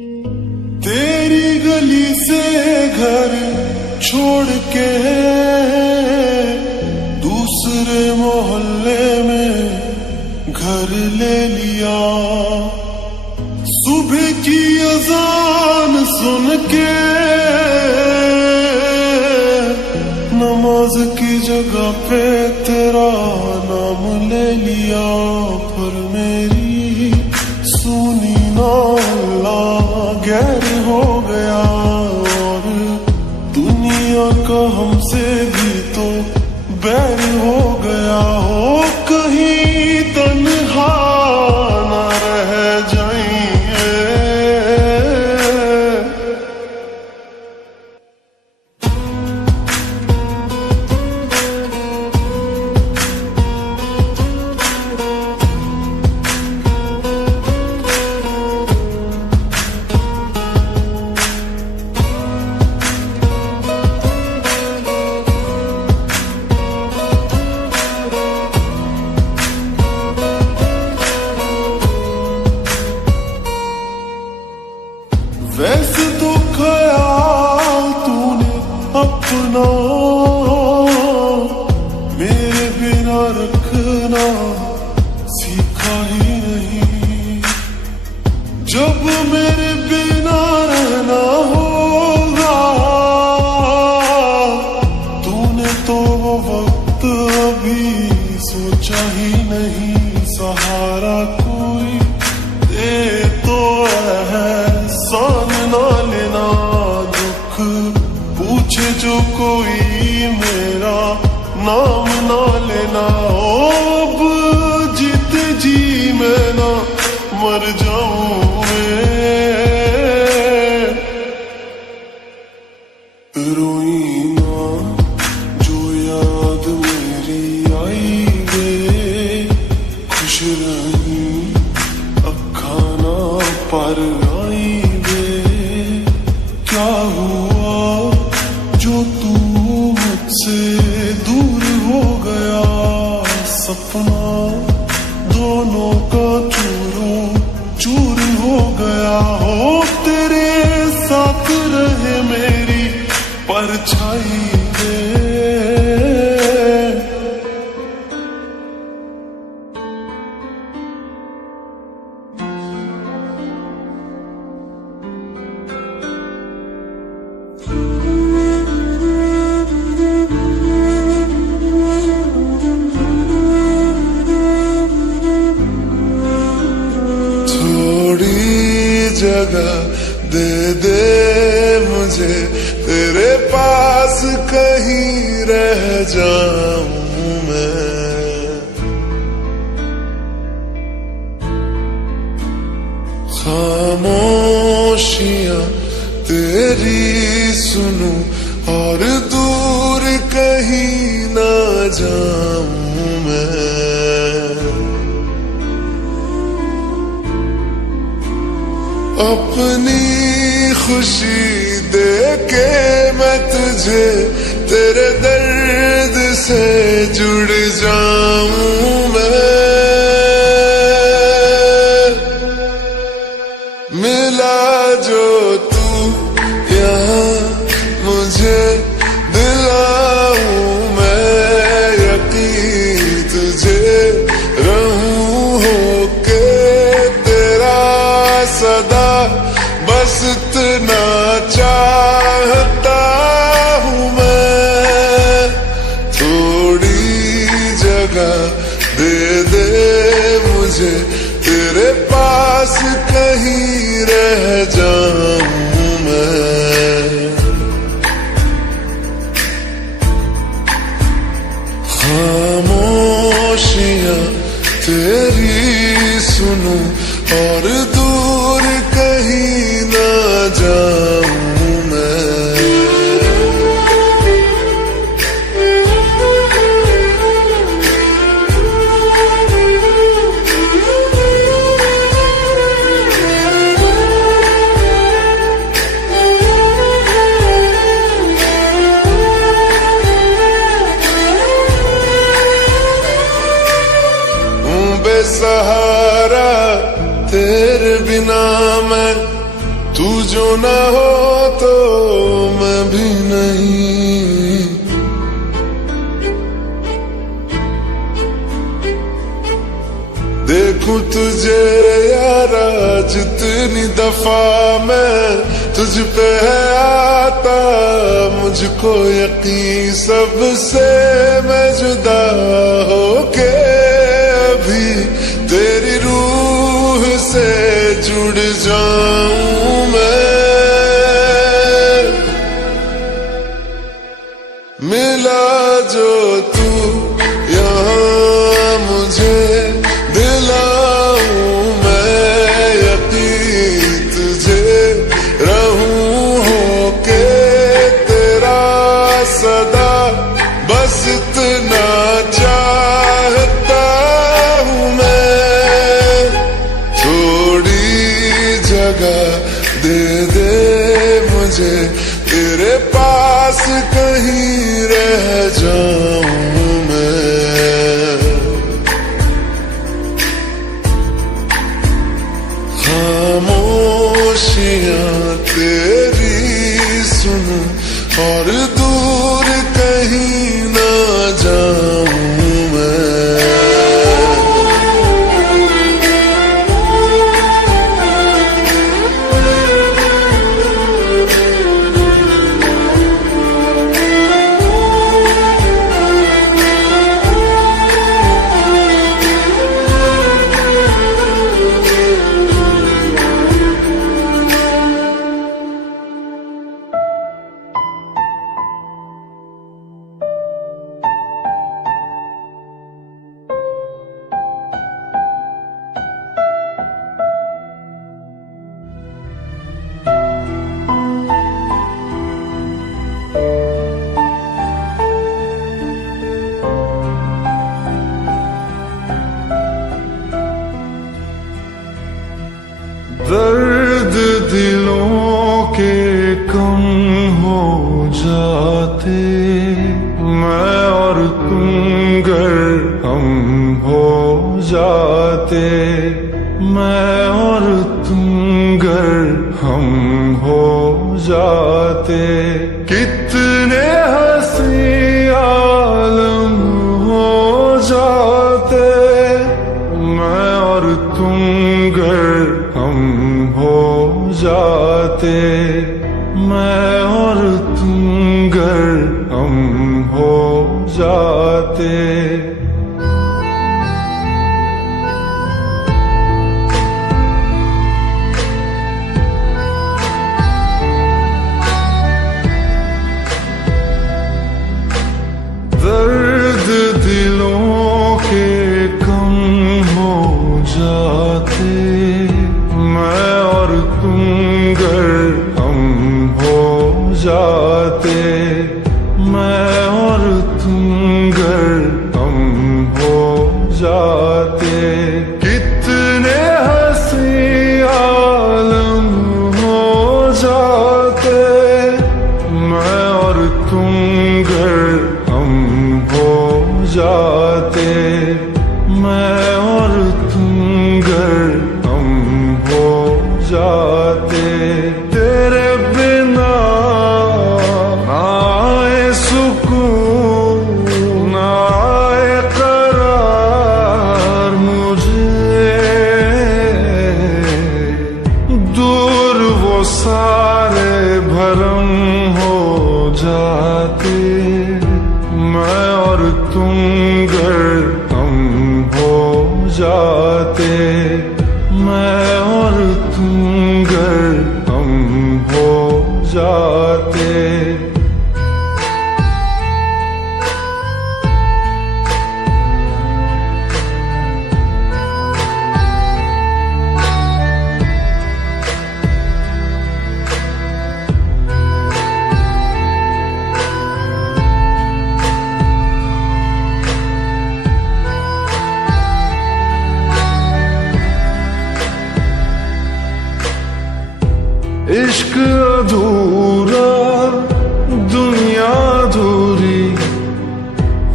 तेरी गली से घर छोड़ के दूसरे मोहल्ले में घर ले लिया। सुबह की अजान सुन के नमाज की जगह पे तेरा नाम ले लिया। पर मेरी सुनी ना गैर हो गया और दुनिया का हमसे भी तो बैर हो गया। हो कहीं तन्हा न रह जाइए। वैसे तो ख्याल तूने अपना मेरे बिना रखना सीखा ही नहीं। जब मेरे बिना रहना होगा तूने तो वो वक्त अभी सोचा ही नहीं। सहारा कोई दे तो एहसान ना लेना, दुख पूछे जो कोई मेरा नाम ना लेना। अब जीते जी मैं ना मर जाऊं रोई ना जो याद मेरी आई वे। खुश रही अखा ना पर आई वे। क्या हुआ जो तू मुझसे दूर हो गया। सपना दोनों का चूरों चूर हो गया। हो तेरे साथ रहे मेरी परछाई वे। जगह दे दे मुझे तेरे पास कहीं रह जाऊं मैं। खामोशियां तेरी सुनूं और दूर कहीं ना जाऊं मैं। अपनी खुशी दे के मैं तुझे तेरे दर्द से जुड़ जाऊं मैं। मिला जो तू यहाँ मुझे दिलाऊं मैं यकीन तुझे रहूं होके तेरा सदा। बस इतना चाहता हूँ मैं। थोड़ी जगह दे दे मुझे तेरे पास कहीं रह जाऊं मैं। खामोशियां तेरी सुनूं और दूर कहीं ना जाऊं मैं। जो ना हो तो मैं भी नहीं। देखूं तुझे यारा जितनी दफा मैं तुझ पे है आता, मुझको यकीन सबसे मैं जुदा होके अभी तेरी रूह से जुड़ जाऊं मैं। मिला जो तू यहाँ मुझे दिलाऊं मैं यकीन तुझे रहूं होके तेरा सदा, बस इतना चाहता हूँ मैं। थोड़ी जगह दे दे मुझे तेरे पास, कहीं रह जाऊं मैं। खामोशियां तेरी सुन और दूर कहीं ना जाऊं मैं। दर्द दिलों के कम हो जाते, मैं और तुम गर हम हो जाते, मैं और तुम गर हम हो जाते। कितने हंसी आलम हो जाते, मैं और तुम गर हम हो जाते, मैं और तुम गर हम हो जाते। दर्द दिलों के कम हो जाते, मैं और तुम गर हम हो जाते, मैं और तुम गर हम हो जाते। कितने हंसी आलम हो जाते, मैं और तुम गर हम हो जाते, मैं और तुम गर हम हो जाते। तेरे बिना ना आए सुकून, ना आए करार मुझे, दूर वो सारे भरम हो जाते, मैं और तुम गर हम हो जाते, मैं और तुम गर हम हो जाते। इश्क अधूरा दुनिया अधूरी,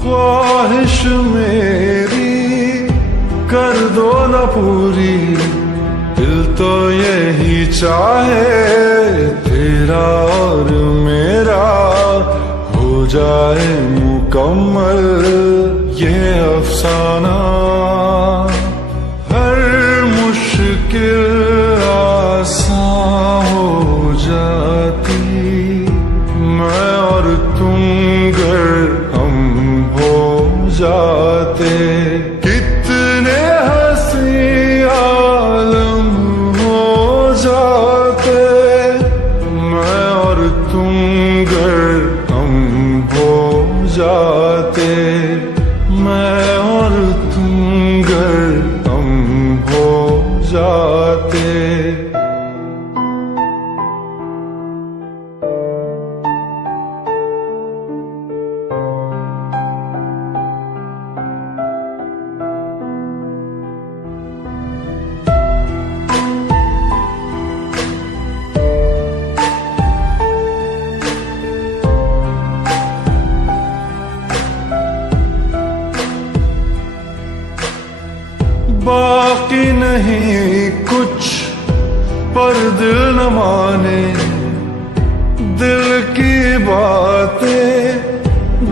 ख्वाहिश मेरी कर दो न पूरी। दिल तो यही चाहे जाए मुकम्मल ये अफसाना, हर मुश्किल आसान हो जाती, मैं और तुम गर हम हो जाते। कितने हंसी आलम हो जाते, मैं और तुम गर हम हो जाते, मैं और तुम गर हम हो जाते। बाकी नहीं कुछ पर दिल न माने, दिल की बातें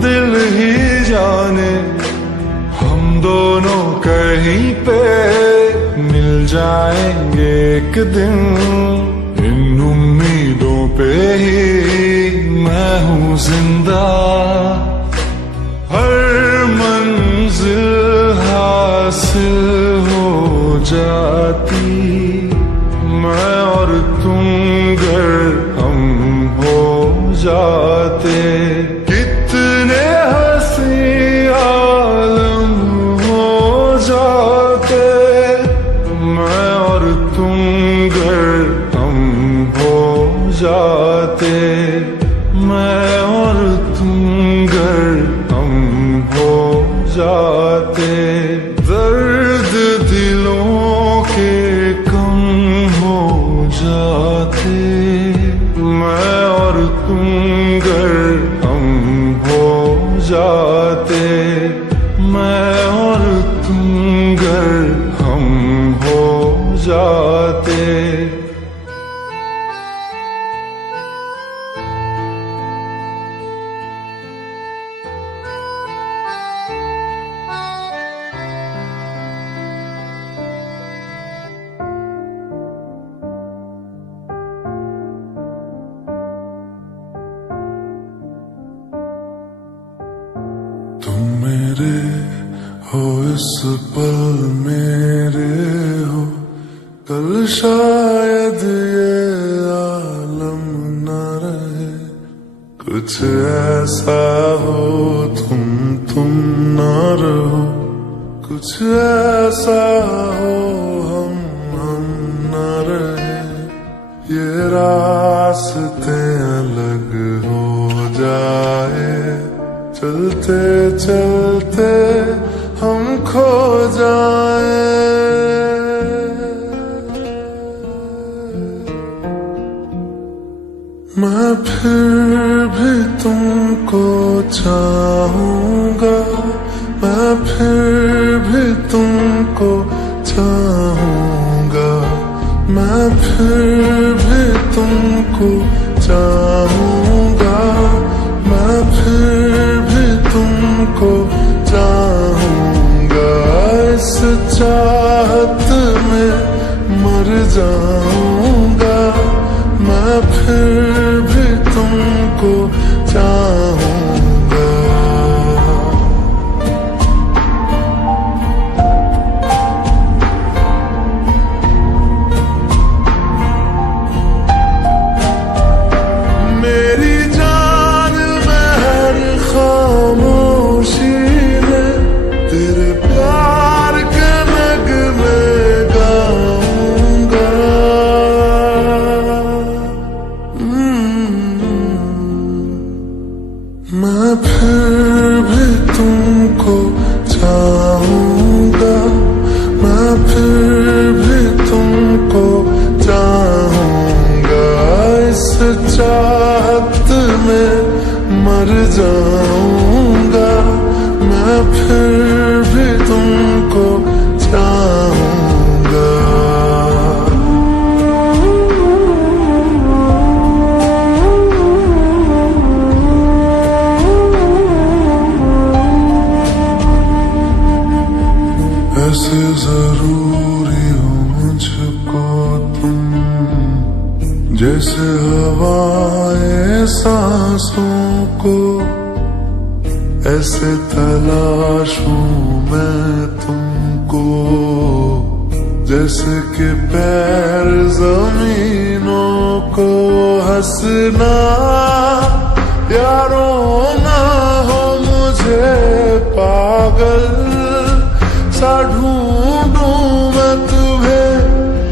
दिल ही जाने। हम दोनों कहीं पे मिल जाएंगे एक दिन, इन उम्मीदों पे ही मैं हूँ जिंदा। हर मंजिल हासिल हो जाती, मैं और तुम गर हम हो जाते। कितने हंसी आलम हो जाते, मैं और तुम गर हम हो जाते, मैं और तुम गर हम हो जाते। दर्द दिलों के कम हो जाते, मैं और तुम गर हम हो जाते, मैं और तुम गर हम हो जाते। तुम मेरे हो इस पल मेरे हो, कल शायद ये आलम न रहे। कुछ ऐसा हो तुम न रहो, कुछ ऐसा हो हम न रहे। ये रास्ते अलग हो जाए, चलते चलते हम खो जाए। मैं फिर भी तुमको चाहूंगा, मैं फिर भी तुमको चाहूंगा, मैं फिर भी तुमको चाहूंगा, मैं फिर भी तुमको चाहूंगा। इस चाहत में मर जाऊंगा, मैं फिर भी तुमको चाहूंगा। मेरी जान में हर खामोशी में तेरे प्यार के नगमे गाऊंगा। मैं फिर भी तुमको चाहूंगा, मैं फिर भी तुमको चाहूंगा। इस चाहत में मर जाऊंगा, मैं फिर भी तुमको चाहूंगा। जैसे हवाएं सांसों को ऐसे तलाशूं मैं तुमको, जैसे कि पैर जमीनों को हंसना यारों ना हो मुझे पागल सा ढूंढूं मैं तुम्हें,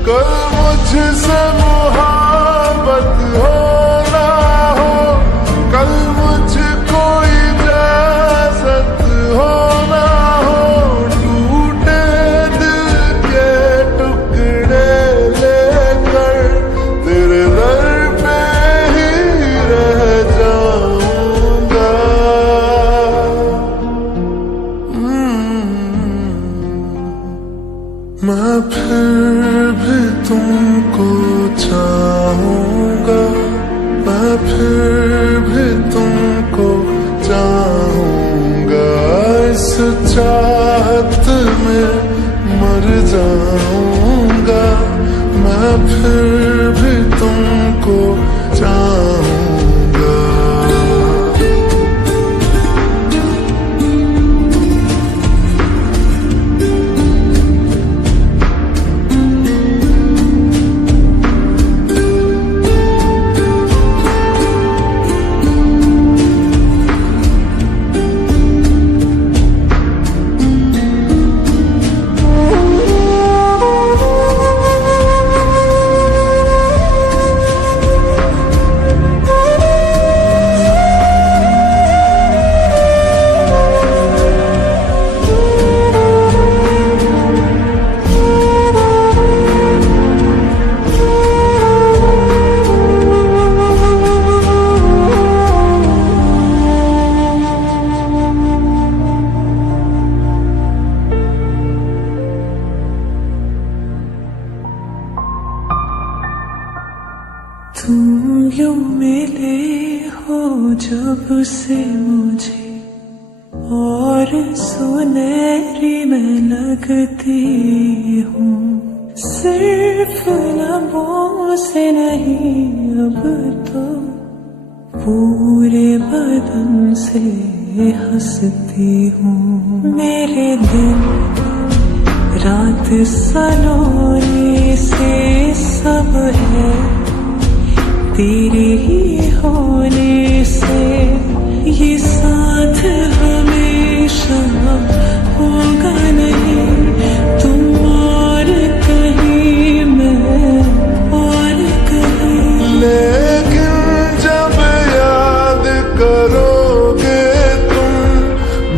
कल मुझसे मोहब्बत हो ना हो, कल मुझको इजाजत हो ना हो, टूटे दिल के टुकड़े लेकर तेरे दर पे ही रह जाऊंगा। मैं फिर भी तुमको चाहूंगा, मैं फिर भी तुमको चाहूंगा, इस चाहत में मर जाऊंगा, मैं फिर भी तुमको चाहूंगा। तुम यूं मिले हो जब से मुझे, और सुनहरी मैं लगती हूँ, सिर्फ लबों से नहीं अब तो पूरे बदन से हंसती हूँ। मेरे दिन रात सलोने से सब है तेरे ही होने से, ये साथ हमेशा होगा नहीं, तुम और कहीं मैं और कहीं। लेकिन जब याद करोगे तुम,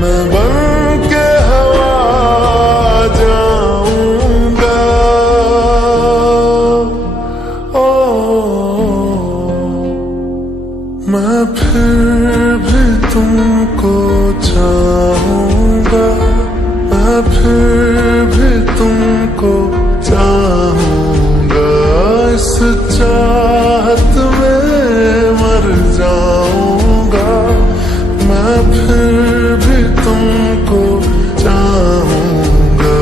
मैं बन के हवा जाऊंगा। मैं फिर भी तुमको चाहूंगा, मैं फिर भी तुमको चाहूंगा, इस चाहत में मर जाऊंगा, मैं फिर भी तुमको चाहूंगा।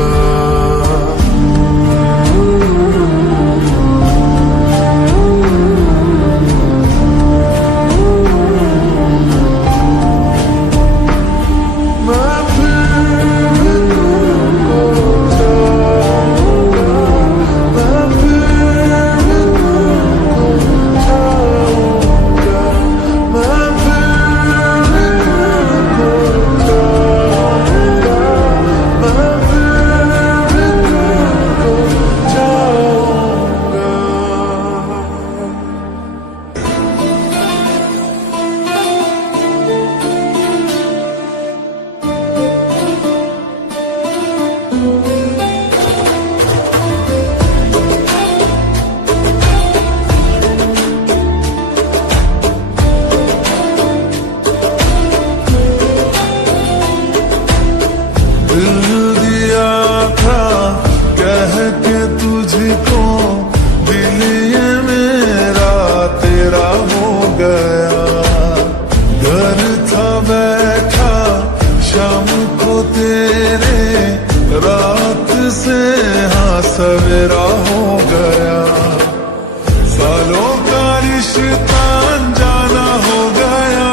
रिश्ता अनजाना हो गया,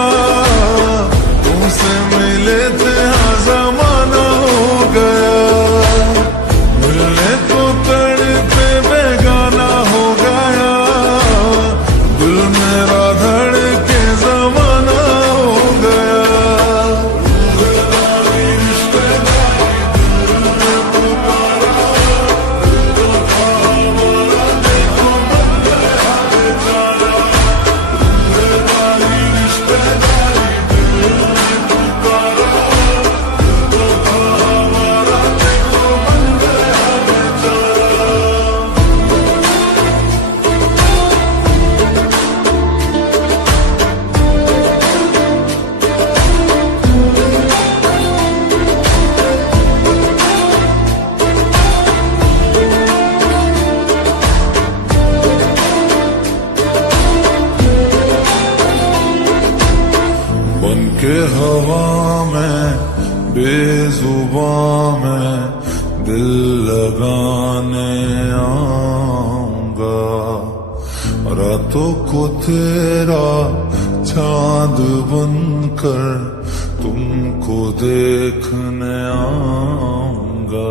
तुमसे मिले थे हाँ जमाना हो गया, मिलने को तड़पे बेगाना हो गया, दिल मेरा धड़के जमाना हो गया। बन के हवा में बेजुबां में दिल लगाने आऊंगा, रातों को तेरा चांद बनकर तुमको देखने आऊंगा।